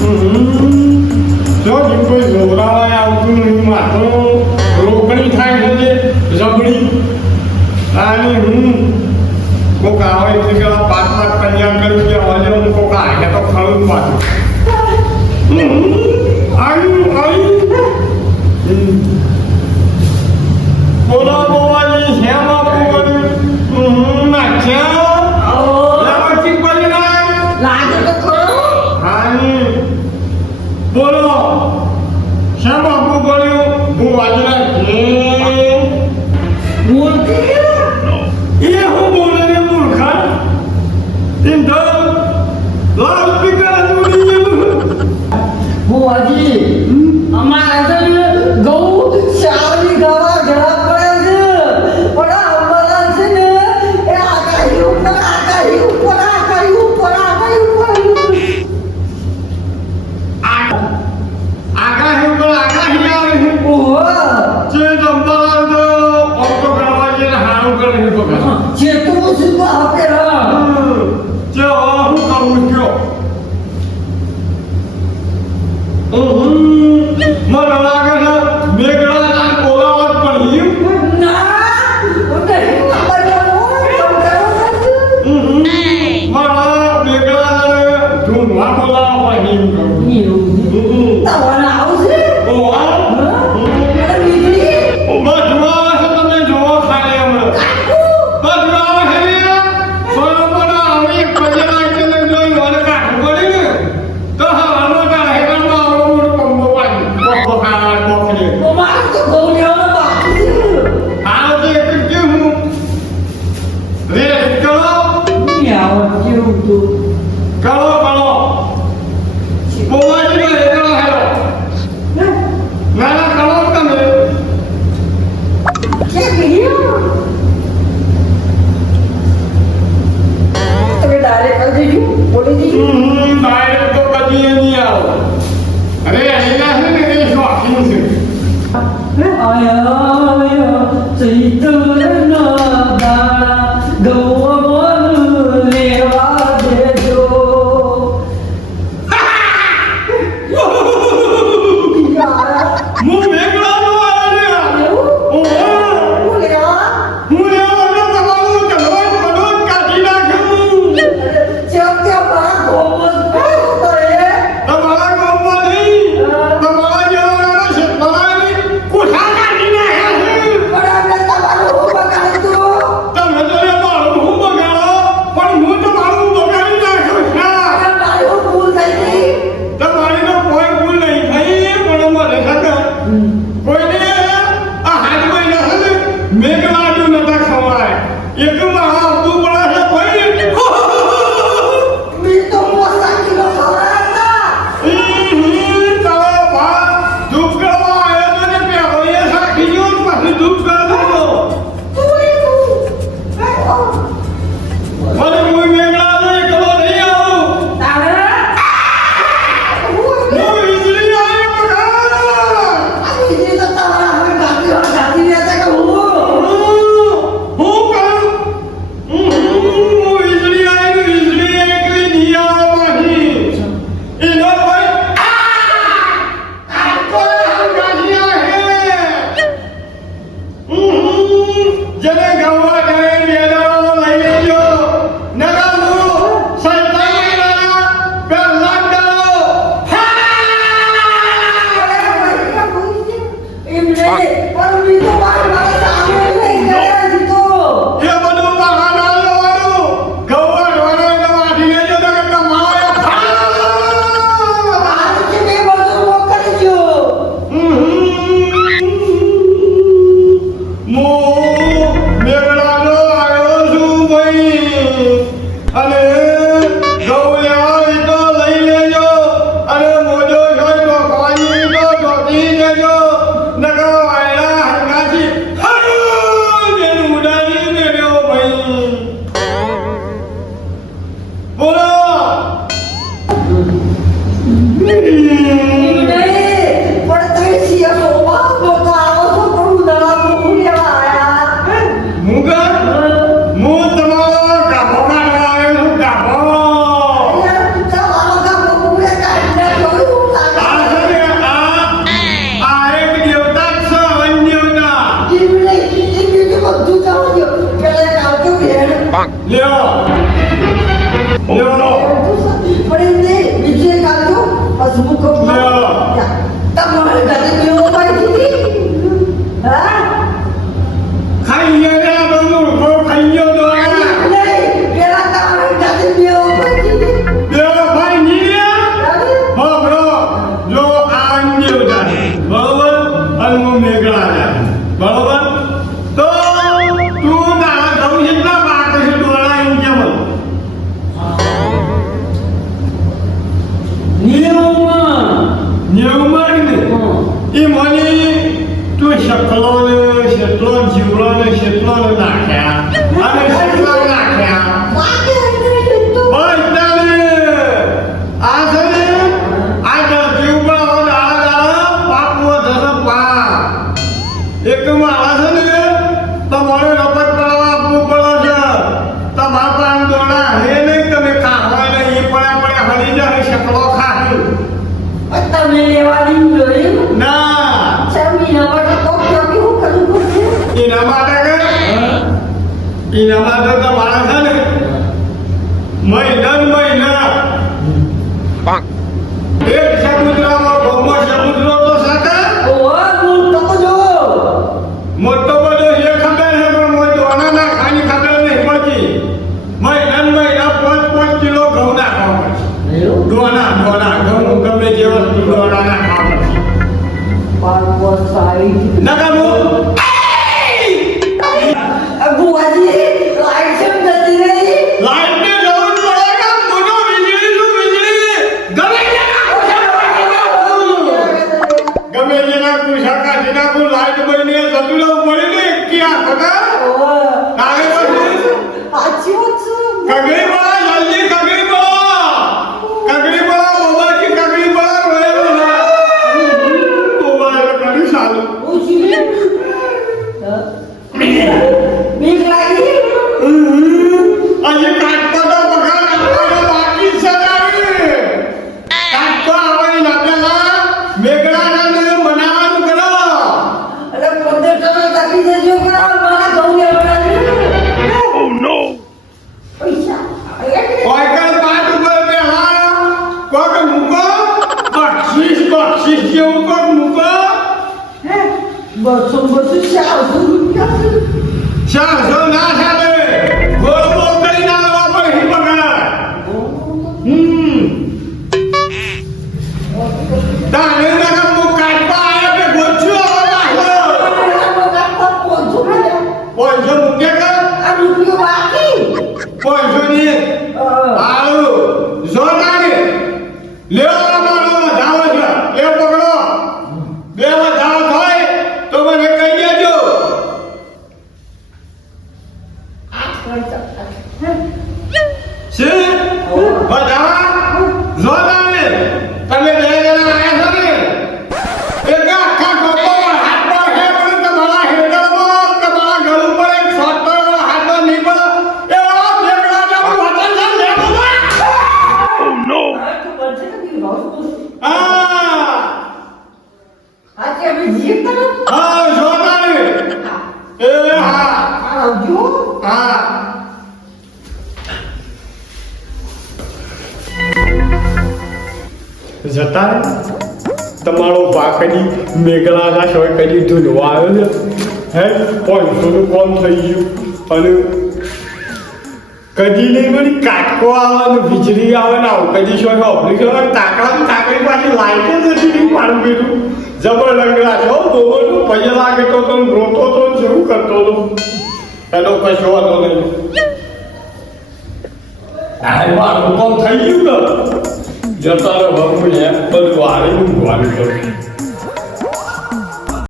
જો કોઈ જોરાવાય આવતું નહીં માથો રોકડી થાય છે જબડી અને હું કોક આવે છે કે પાંચ કન્યા કરી કે હવે હું કોક આવે તો ખરું પાછું બોલો બોવાની હેમા બોવાની નાખ્યા લાવતી પડી લાગે તો ખરો હાની બોલો હેમા બોલ્યો બોવાજના કે બોલતી એ હું બોલે રે મૂર્ખા ઇન્દર લાલ પીકર દુડી બુઆજી અમારે છે ગૌ ચાવડી ગાવા ઘણા પડે છે પણ અમારા છે ને એ આગાહી ઉપર આગાહી ઉપર આગાહી ઉપર આગાહી ઉપર આગાહી ઉપર આગાહી આવે ઓહો જે દંબાર તો ઓટો કરવા જે હારું કરે છે તો કરે ચેતવું સુધા આપેલા જે હું કહું છું મને લાગે છે મેઘરાજા બોલાવત પડી ના મારા મેઘરાજાને ઢૂંઢવા બોલાવવા પડી તમારે આવશે ઓવા વીજળી બજવા છે તમે જોવો ખાલી હમણાં બજવા છે સોનપણ આવી પજેલા કે જોઈ મને કાઢું પડી ને તો હવાનો કાઢે કાઢવા આવો મોટો પંબો પાડી કોકો ખાવા કોકને અમારે તો ગૌરિયાનો બાકી આ જે કે હું રે કરો નહીં આવત જેવું તો કરો બોવાજી નો એકલો હેલો ના કરો તમે કે ગયો તમે ડાયરેક્ટ કરી દેજો બોલી દેજો ડાયરેક્ટ તો કદી નહીં આવો અરે એના છે ને એ શોખીન છે આયા ચૈતરના દાણા ગૌ લેવા દેજો હું મેઘલાનો આવ્યો હું લેવાનો તમારું કલવાટ પડોટ કાઢી નાખ્યું તમારા ગામમાં નહીં તમારા જેવાના શેતમાની કોઠા કાઢી નાખ્યા છે તમે તો એ મારું હું બગાડો પણ હું તમારું બગાડી નાખ્યું છે તમારી તો કોઈ ભૂલ નહીં થઈ પણ મને ખબર કોઈને આ હાથ મહિના છે ને મેઘલાડુ નતા ખવાય એક મારા આપવું પડે છે ભાઈ તારો ભા ધૂપ કરવા આવ્યો તો ને પેલો એ સાખી ગયો ને પછી ધૂપ કરી દીધો મને કોઈ મેઘલાડુ એકલો નહીં આવું હું વીજળી આવી બગા હું કરું હું વીજળી આવી વીજળી એકલી નહીં આવવાની એનો ભાઈ આખો ગાંઠિયા હે જેને ગવા ગયે મેદાનો લઈ લેજો નગર હું સૈતાનના પહેલા ડરો એ બધું બહાના લેવાનું ગવા ઢોરાને વાઢી લેજો નગર તમારે મેઘલાનો આવ્યો છું ભાઈ અને ગૌ લેવા તો લઈ લેજો અને મોજો છે ડોકવાની તો ડોકી લેજો નગર વાયડા હંગાથી હરું ઉડાડી મેળ્યો ભાઈ બોલો મુગર હું તમારો ગાભો કાઢવા આવ્યો છું ગાભો 90 ને એ મને તું શકલો ને શેટલો જીવડો ને શેટલો ને નાખ્યા અને શેટલો નાખ્યા બધાને આ છે ને આ ધરતી ઉપર આવો દાડા પાપ વધે પાપ એક માણસ છે ને તમારે રમત કરવા આપવું પડે છે તમારા પાસે દોડા હે નહીં તમે ખાવા નહીં એ પડ્યા હરી જાય શકલો ખાધું તમે લેવાની જોયું ના એના માટે તો માણસ છે ને મહિના એક સમુદ્રમાં ગમો સમુદ્ર તો સાથે મોટો બધો એ ખબર છે પણ મોય દોણા ના ખાની ખબર નહીં પડતી મહિના 5 કિલો ઘઉં નાખવા પડશે દોણા ઘઉં ગમે જે વસ્તુ દોણા નાખવા પડશે નકામો બુઆજી લાઈટ કેમ જતી રહી લાઈટ ને જવું પડે મોટો વીજળી ગમે જેના કુશાકા જેના કો લાઈટ બની જતું રહેવું પડે ને કે આ ખબર કાગે પછી આછી વાત છે કગડી બળા જલ્દી કગડી બળા બાબાજી કગડી બળા રોયેલો ના બાબા કરી સાલું બીક લાગી આજે કાટકો તો બગાડ આપવાનો બાકી છે કાટકો આવવાની ના પેલા મેઘડાને બનાવવાનું કરો અરે પોતે તમે તાકી દેજો કે મારા ઘઉં લેવાના ઓ નો પૈસા કોઈ કર પાટ ઉપર બેહા કોક મૂકો બક્ષિસ જેવું કોક મૂકો બસો 400 રૂપિયા 400 ના ચાલે ગોળ બોલ કરી ના લેવા પર હી બગાડ તારે ના મુ કાટવા આયા કે ગોચ્યો પોંજો મૂકે કે આ રૂપિયો બાકી પોંજો ની આળુ જોનાને લેવા મારો જાવ છે એ પકડો બે જાવ થાય તો મને કહી દેજો છે બધા જોનાને તમે બે જણા આયા છો ને એક આખા ગોપો હાથ પર હે પણ તમારા હેડમાં તમારા ગળ ઉપર એક ફોટો હાથ નહીં પડે એવા બેગડા જેવું વચન છે લેવું ઓ નો આજે અમે જીત કરો હા જોનાને એ હા આવજો હા જતા તમારો પાકડી મેઘલાના શોય કદી ધૂલવા આવ્યો છે હે 500 નું કોમ થઈ ગયું અને કદી નહીં મને કાટકો આવે ને વીજળી આવે ને આવું કદી શોય ઓપરી ગયો તાકડી પાછી લાઈટ જ નથી મારું કીધું જબર લંગડા છો બોબરનું પૈયા લાગે તો રોતો તો જેવું કરતો હતો એનો કશો હતો નહીં આ મારું કોમ થઈ ગયું ને જતા રહો બધું વાળી કરું